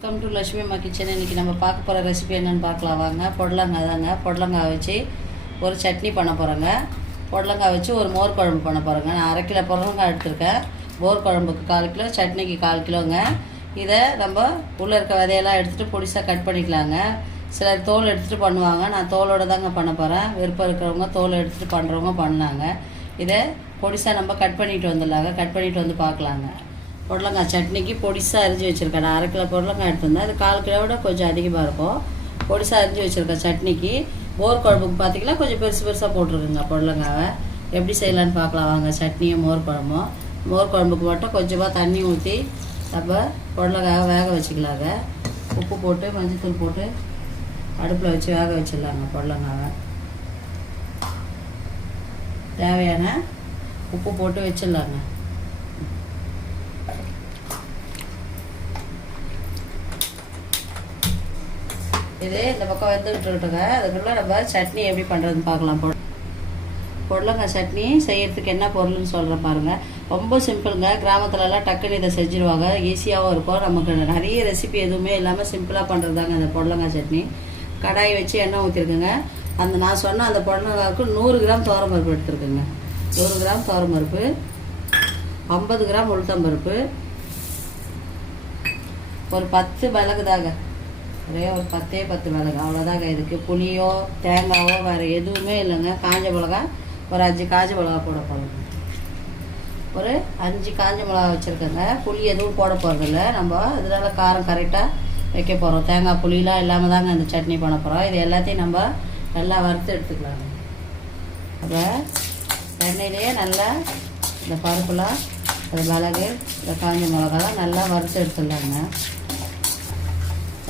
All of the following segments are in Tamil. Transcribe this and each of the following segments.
வெல்கம் டு லட்சுமி அம்மா கிச்சன். இன்றைக்கி நம்ம பார்க்க போகிற ரெசிபி என்னென்னு பார்க்கலாம் வாங்க. புடலங்காய் தாங்க. புடலங்காய் வச்சு ஒரு சட்னி பண்ண போகிறேங்க. புடலங்காய் வச்சு ஒரு மோர் குழம்பு பண்ண போகிறேங்க. நான் 1/2 கிலோ புடலங்காய் எடுத்திருக்கேன். மோர் குழம்புக்கு 1/4 கிலோ, சட்னிக்கு 1/4 கிலோங்க. இதை நம்ம உள்ளே இருக்க விதையெல்லாம் எடுத்துகிட்டு பொடிசாக கட் பண்ணிக்கலாங்க. சிலர் தோல் எடுத்துகிட்டு பண்ணுவாங்க. நான் தோலோடு தாங்க பண்ண போகிறேன். விருப்பம் இருக்கிறவங்க தோல் எடுத்துகிட்டு பண்ணுறவங்க பண்ணலாங்க. இதை பொடிசாக நம்ம கட் பண்ணிட்டு வந்துடலாங்க. கட் பண்ணிட்டு வந்து பார்க்கலாங்க. புடலங்காய் சட்னிக்கு பொடிசாக அரிஞ்சு வச்சுருக்கேன். நான் 1/2 கிலோ புடலங்காய் எடுத்திருந்தேன். அது 1/4 கிலோவோட கொஞ்சம் அதிகமாக இருக்கும். பொடிசாக அரிஞ்சு வச்சுருக்கேன் சட்னிக்கு. மோர் குழம்புக்கு பார்த்திங்கன்னா கொஞ்சம் பெருசாக போட்டிருக்குங்க புடலங்காவை. எப்படி செய்யலான்னு பார்க்கலாம் வாங்க. சட்னியும் மோர் குழம்பும். மோர் குழம்புக்கு மட்டும் கொஞ்சமாக தண்ணி ஊற்றி நம்ம புடலங்காவை வேக வச்சுக்கலாங்க. உப்பு போட்டு மஞ்சத்தூள் போட்டு அடுப்பில் வச்சு வேக வச்சிடலாங்க. புடலங்காவை தேவையான உப்பு போட்டு வச்சிடலாங்க. இது இந்த பக்கம் வந்துக்கிட்டு இருக்கட்டுங்க. அதுக்குள்ளே நம்ம சட்னி எப்படி பண்ணுறதுன்னு பார்க்கலாம். புடலங்காய் சட்னி செய்யறதுக்கு என்ன பொருள்னு சொல்கிறேன் பாருங்கள். ரொம்ப சிம்பிளுங்க. கிராமத்துலலாம் டக்குன்னு இதை செஞ்சுருவாங்க. ஈஸியாகவும் இருக்கும். நமக்கு நிறைய ரெசிபி எதுவுமே இல்லாமல் சிம்பிளாக பண்ணுறதாங்க இந்த புடலங்காய் சட்னி. கடாயை வச்சு எண்ணெய் ஊற்றிருக்குங்க. நான் சொன்ன அந்த புடலங்காய்க்கு 100 கிராம் துவரம்பருப்பு எடுத்துருக்குங்க. 100 கிராம் துவரம்பருப்பு, 50 கிராம் உளுத்தம்பருப்பு, ஒரு 10 மிளகு தாங்க. ஒரே ஒரு 10 மிளகு அவ்வளோதாங்க. இதுக்கு புளியோ தேங்காயோ வேறு எதுவுமே இல்லைங்க. காஞ்ச மிளகா ஒரு 5 காஞ்ச மிளகா போட போகிறோம். ஒரு 5 காஞ்ச மிளகா வச்சுருக்கேங்க. புளி எதுவும் போட போகிறதில்ல. நம்ம இதனால் காரம் கரெக்டாக வைக்க போகிறோம். தேங்காய் புளியெலாம் இல்லாமல் தாங்க இந்த சட்னி பண்ண போகிறோம். இது எல்லாத்தையும் நம்ம நல்லா வறுத்து எடுத்துக்கலாங்க. அப்போ எண்ணெயிலேயே நல்லா இந்த பருப்புலாம், இந்த மிளகு, இந்த காஞ்ச மிளகாலாம் நல்லா வறுத்து எடுத்துடலாங்க.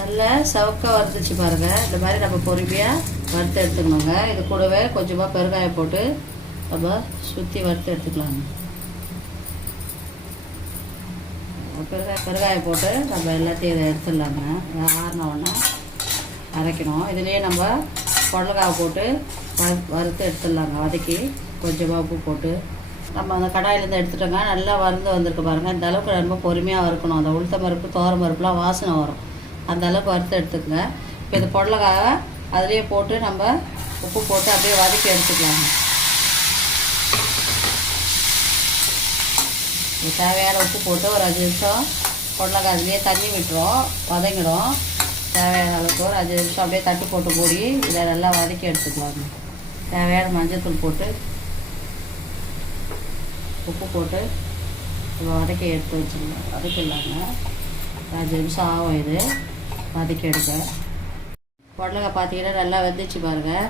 நல்லா சவுக்க வறுத்துச்சு பாருங்கள். இந்த மாதிரி நம்ம பொறுமையாக வறுத்து எடுத்துக்கணுங்க. இது கூடவே கொஞ்சமாக பெருங்காயம் போட்டு நம்ம சுற்றி வறுத்து எடுத்துக்கலாங்க. பெருங்காயம் போட்டு நம்ம எல்லாத்தையும் இதை எடுத்துடலாங்க. ஆறின உடனே அரைக்கணும். இதுலேயே நம்ம புடலங்காய் போட்டு வறுத்து எடுத்துடலாங்க. வதக்கி கொஞ்சமாக உப்பு போட்டு நம்ம அந்த கடாயிலேருந்து எடுத்துட்டோங்க. நல்லா வறுந்து வந்திருக்கு பாருங்கள். இந்த அளவுக்கு ரொம்ப பொறுமையாக வறுக்கணும். அந்த உளுத்தம் பருப்பு துவரம் பருப்புலாம் வாசனை வரும். அந்த அளவுக்கு வறுத்து எடுத்துக்கங்க. இப்போ இந்த புடலங்காயை அதிலே போட்டு நம்ம உப்பு போட்டு அப்படியே வதக்கி எடுத்துக்கலாங்க. தேவையான உப்பு போட்டு ஒரு 5 நிமிஷம் புடலங்காய் அதிலே தண்ணி விட்டுரும், வதங்கிடும். தேவையான அளவுக்கு ஒரு 5 நிமிஷம் அப்படியே தட்டு போட்டு மூடி இதை நல்லா வதக்கி எடுத்துக்கலாங்க. தேவையான மஞ்சத்தூள் போட்டு உப்பு போட்டு நம்ம வதக்கி எடுத்து வதக்கிடலாங்க. 5 நிமிஷம் ஆகும் இது வதக்கி எடுக்க. புடலங்காய் பார்த்தீங்கன்னா நல்லா வெந்துச்சு பாருங்கள்.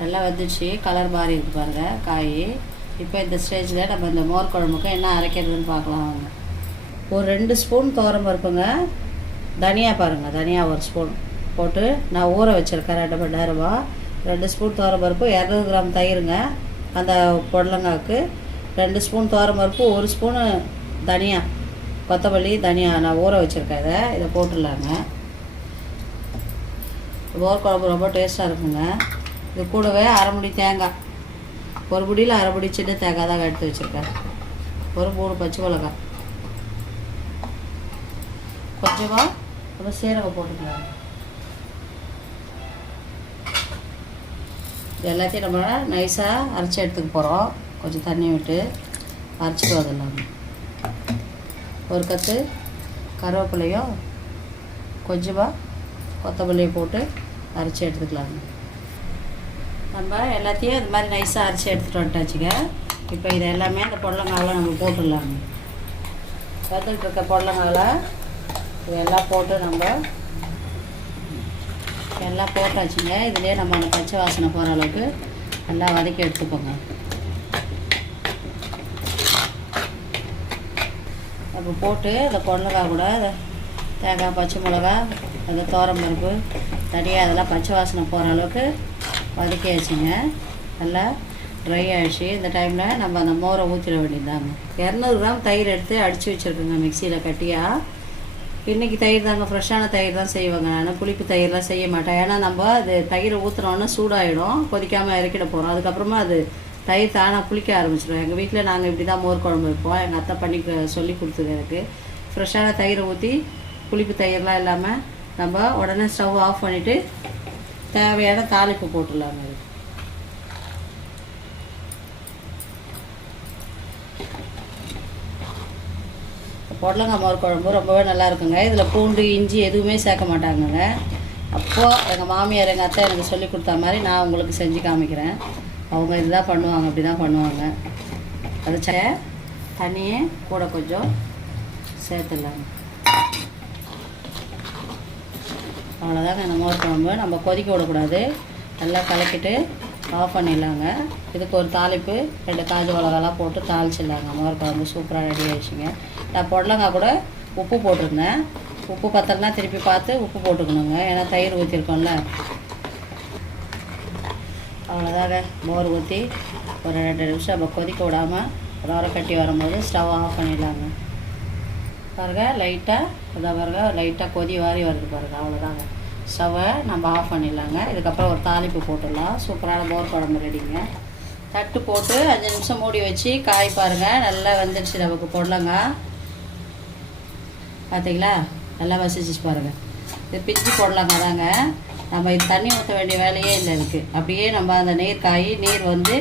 நல்லா வெந்துச்சு, கலர் மாறி இருக்கு பாருங்கள் காய். இப்போ இந்த ஸ்டேஜில் நம்ம இந்த மோர் குழம்புக்கு என்ன அரைக்கிறதுன்னு பார்க்கலாம். ஒரு 2 ஸ்பூன் துவரம் பருப்புங்க. தனியா பாருங்கள், தனியா 1 ஸ்பூன் போட்டு நான் ஊற வச்சுருக்கேன் 2 மணி நேரமாக. 2 ஸ்பூன் துவரம் பருப்பு, 200 கிராம் தயிருங்க. அந்த புடலங்காய்க்கு 2 ஸ்பூன் துவரம் பருப்பு, 1 ஸ்பூனு தனியா, கொத்தமல்லி, தனியா நான் ஊற வச்சுருக்கேன். இதை போட்டுடலாங்க. மோர் குழம்பு ரொம்ப டேஸ்ட்டாக இருக்குங்க. இது கூடவே 1/2 முடி தேங்காய், ஒரு முடியில் 1/2 முடி சின்ன தேங்காய் தான் எடுத்து வச்சுருக்கேன். ஒரு 3 பச்சை மிளகாய், கொஞ்சமாக நம்ம சீரகம் போட்டுக்கலாம். இது எல்லாத்தையும் நம்ம நைஸாக அரைச்சி எடுத்துக்க போகிறோம். கொஞ்சம் தண்ணி விட்டு அரைச்சிட்டு வந்துடலாங்க. ஒரு கத்து கருவேப்பிலையும் கொஞ்சமாக கொத்தமல்லியும் போட்டு அரைச்சி எடுத்துக்கலாங்க. நம்ம எல்லாத்தையும் இது மாதிரி நைஸாக அரைச்சி எடுத்துகிட்டு வந்துட்டாச்சுங்க. இப்போ இதை எல்லாமே அந்த புடலங்காவில் நம்ம போட்டுடலாங்க. வந்துட்டு இருக்க புடலங்காவில் இதெல்லாம் போட்டு நம்ம எல்லாம் போட்டாச்சுங்க. இதுலேயே நம்ம அந்த பச்சை வாசனை போகிற அளவுக்கு நல்லா வதக்கி எடுத்துப்போங்க. நம்ம போட்டு அந்த புடலங்காய் கூட தேங்காய், பச்சை மிளகா, அந்த துவரம் பருப்பு, தனியாக அதெல்லாம் பச்சை வாசனை போகிற அளவுக்கு வதக்கியாச்சுங்க. நல்லா ட்ரை ஆகிடுச்சு. இந்த டைமில் நம்ம அந்த மோரை ஊற்றிட வேண்டியதாங்க. 200 கிராம் தயிர் எடுத்து அடித்து வச்சுருக்கேங்க மிக்சியில் கட்டியாக. இன்றைக்கி தயிர் தாங்க, ஃப்ரெஷ்ஷான தயிர் தான் செய்வாங்க. நான் புளிப்பு தயிர்லாம் செய்ய மாட்டேன். ஏன்னா நம்ம அது தயிரை ஊற்றுனோன்னா சூடாகிடும், கொதிக்காமல் இறக்கிட போகிறோம். அதுக்கப்புறமா அது தயிர் தானாக புளிக்க ஆரம்பிச்சிடும். எங்கள் வீட்டில் நாங்கள் இப்படி தான் மோர் குழம்பு வைப்போம். எங்கள் அத்தை பண்ணி சொல்லி கொடுத்தது எனக்கு. ஃப்ரெஷ்ஷான தயிரை ஊற்றி புளிப்பு தயிர்லாம் இல்லாமல் நம்ம உடனே ஸ்டவ் ஆஃப் பண்ணிவிட்டு தேவையான தாளிப்பு போட்டுடலாங்க. பொடலங்காய் மோர் குழம்பு ரொம்பவே நல்லா இருக்குங்க. இதில் பூண்டு இஞ்சி எதுவுமே சேர்க்க மாட்டாங்கங்க. அப்போது எங்கள் மாமியார் எங்கள் அத்தை எனக்கு சொல்லி கொடுத்த மாதிரி நான் உங்களுக்கு செஞ்சு காமிக்கிறேன். அவங்க இதுதான் பண்ணுவாங்க, அப்படி தான் பண்ணுவாங்க. அது தண்ணியே கூட கொஞ்சம் சேர்த்துடலாங்க. அவ்வளோதாங்க இந்த மோர் குழம்பு. நம்ம கொதிக்க விடக்கூடாது, நல்லா கலக்கிட்டு ஆஃப் பண்ணிடலாங்க. இதுக்கு ஒரு தாளிப்பு 2 காஞ்ச மிளகாலாம் போட்டு தாளிச்சிடலாங்க. மோர் குழம்பு சூப்பராக ரெடி ஆகிடுச்சிங்க. நான் பொடலங்காய் கூட உப்பு போட்டிருந்தேன். உப்பு பத்தலைன்னா திருப்பி பார்த்து உப்பு போட்டுக்கணுங்க, ஏன்னா தயிர் ஊற்றிருக்கோம்ல. அவ்வளோதாங்க, மோர் ஊற்றி ஒரு 2 நிமிஷம் நம்ம கொதிக்க விடாமல் ஒரு வாரம் கட்டி வரும்போது ஸ்டவ் ஆஃப் பண்ணிடலாங்க. பாருங்கள் லைட்டாக அதான் பாருங்கள் லைட்டாக கொதி வாரி வருது பாருங்கள். அவ்வளோதாங்க, ஸ்டவ்வை நம்ம ஆஃப் பண்ணிடலாங்க. இதுக்கப்புறம் ஒரு தாளிப்பு போட்டுடலாம். சூப்பரான மோர் குழம்பு ரெடிங்க. தட்டு போட்டு 5 நிமிஷம் மூடி வச்சு காய் பாருங்கள் நல்லா வந்துடுச்சு நமக்கு பொடலங்காய். பார்த்தீங்களா, நல்லா வசிச்சு பாருங்கள். இது பிச்சு பொடலங்காய் தாங்க. நம்ம இது தண்ணி ஊற்ற வேண்டிய வேலையே இல்லை இதுக்கு. அப்படியே நம்ம அந்த நீர் வந்து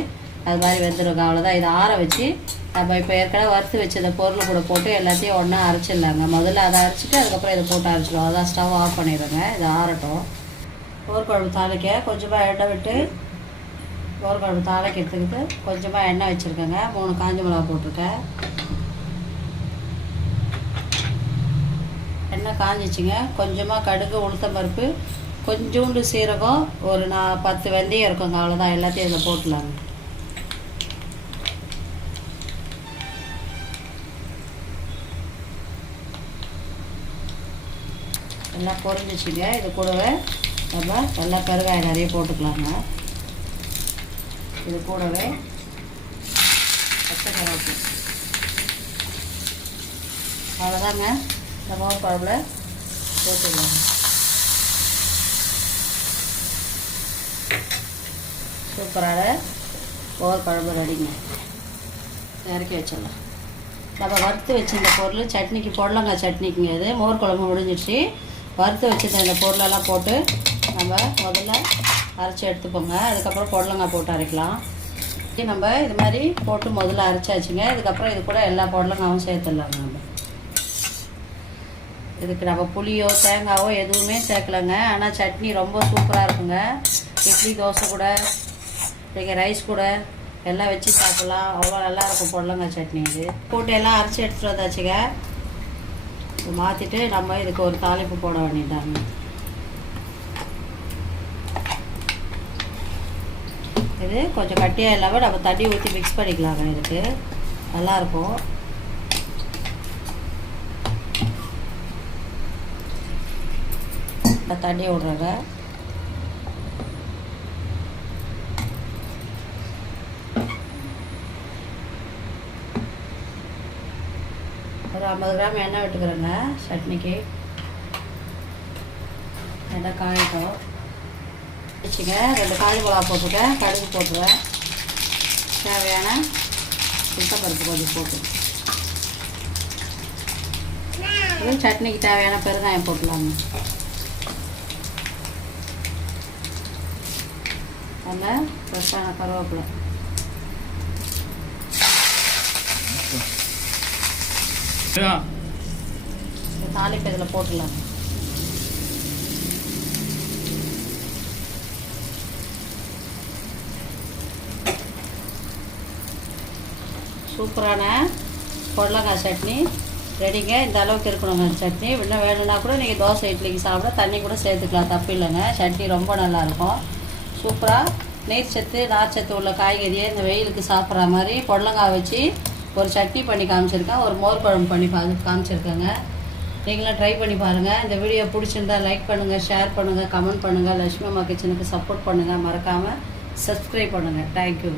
அது மாதிரி வெந்துடுங்க. அவ்வளோதான். இதை ஆற வச்சு நம்ம இப்போ ஏற்கனவே வறுத்து வச்சு இந்த பொருள் கூட போட்டு எல்லாத்தையும் ஒன்றா அரைச்சிடலாங்க. முதல்ல அதை அரைச்சிட்டு அதுக்கப்புறம் இதை போட்டு அரைச்சிடுவோம். அதான் ஸ்டவ் ஆஃப் பண்ணிடுங்க. இதை ஆறட்டும். மோர் குழம்பு தாளிக்க கொஞ்சமாக எண்ணெய் விட்டு மோர் குழம்பு தாளிக்கிறதுக்கு கொஞ்சமாக எண்ணெய் வச்சுருக்கேங்க. 3 காஞ்ச மிளகா போட்டிருக்கேன். எண்ணெய் காஞ்சிச்சுங்க. கொஞ்சமாக கடுகு, உளுத்தம் பருப்பு, கொஞ்சோண்டு சீரகம், ஒரு 10 வெந்தயம் இருக்குங்க. அவ்வளோதான், எல்லாத்தையும் இதில் போட்டுலாங்க. எல்லாம் பொரிஞ்சிச்சுங்க. இது கூடவே நம்ம நல்லா பெருங்காயம் நிறைய போட்டுக்கலாங்க. இது கூடவே பச்சை கருவேப்பிலை. அவ்வளோதாங்க, இந்த மோர் குழம்புல போட்டுக்கலாங்க. சூப்பரான மோர் குழம்பு ரெடிங்க. இறக்கி வச்சிடலாம். நம்ம வறுத்து வச்சுருந்த பொருள் சட்னிக்கு, பொடலங்காய் சட்னிக்குங்க. இது மோர் குழம்பு முடிஞ்சிடுச்சு. வறுத்து வச்சுருந்த இந்த பொருளெல்லாம் போட்டு நம்ம முதல்ல அரைச்சி எடுத்துப்போங்க. அதுக்கப்புறம் பொடலங்காய் போட்டு அரைக்கலாம். நம்ம இது மாதிரி போட்டு முதல்ல அரைச்சாச்சுங்க. இதுக்கப்புறம் இது கூட எல்லா பொடலங்காயும் சேர்த்துடலாங்க. நம்ம இதுக்கு நம்ம புளியோ தேங்காவோ எதுவுமே சேர்க்கலைங்க. ஆனால் சட்னி ரொம்ப சூப்பராக இருக்குங்க. இட்லி, தோசை கூட, நீங்கள் ரைஸ் கூட எல்லாம் வச்சு சாப்பிட்லாம். அவ்வளோ நல்லாயிருக்கும் பொடலங்காய் சட்னி. இது போட்டு எல்லாம் அரைச்சி எடுத்துகிட்டு வந்தாச்சுங்க. மாற்றிட்டு நம்ம இதுக்கு ஒரு தாளிப்பு போட வேண்டியதாங்க. இது கொஞ்சம் கட்டியாக இல்லாமல் நம்ம தண்ணி ஊற்றி மிக்ஸ் பண்ணிக்கலாங்க. இதுக்கு நல்லாயிருக்கும். தண்ணி விட்றாங்க. ஒரு 50 கிராம் எண்ணெய் விட்டுக்கிறேங்க சட்னிக்கு. எண்ணெய் காயட்டும் வச்சுங்க. 2 காய் மிளகா போட்டுருக்கேன். கடுகு போட்டுருவேன். தேவையான உளுத்தம்பருப்பு கொஞ்சம் போட்டு சட்னிக்கு தேவையான பெருங்காயம் போட்டுலாங்க. அதில் ஃப்ரெஷ்ஷான கருவேப்பிலை, தாளிப்பு இதில் போட்டுடலாம். சூப்பரான பொடலங்காய் சட்னி ரெடிங்க. இந்த அளவுக்கு இருக்கணுங்க சட்னி. இன்னும் வேணும்னா கூட நீங்கள் தோசை இட்லிக்கு சாப்பிட தண்ணி கூட சேர்த்துக்கலாம், தப்பு இல்லைங்க. சட்னி ரொம்ப நல்லாயிருக்கும். சூப்பராக நீர் சத்து, நார்ச்சத்து உள்ள காய்கறியை இந்த வெயிலுக்கு சாப்பிட்ற மாதிரி பொடலங்காய் வச்சு ஒரு சட்னி பண்ணி காமிச்சிருக்கேன். ஒரு மோர் குழம்பு பண்ணி காமிச்சிருக்கேங்க. நீங்களும் ட்ரை பண்ணி பாருங்கள். இந்த வீடியோ பிடிச்சிருந்தா லைக் பண்ணுங்கள், ஷேர் பண்ணுங்கள், கமெண்ட் பண்ணுங்கள். லட்சுமி அம்மா கிச்சனுக்கு சப்போர்ட் பண்ணுங்கள். மறக்காமல் சப்ஸ்கிரைப் பண்ணுங்கள். தேங்க்யூ.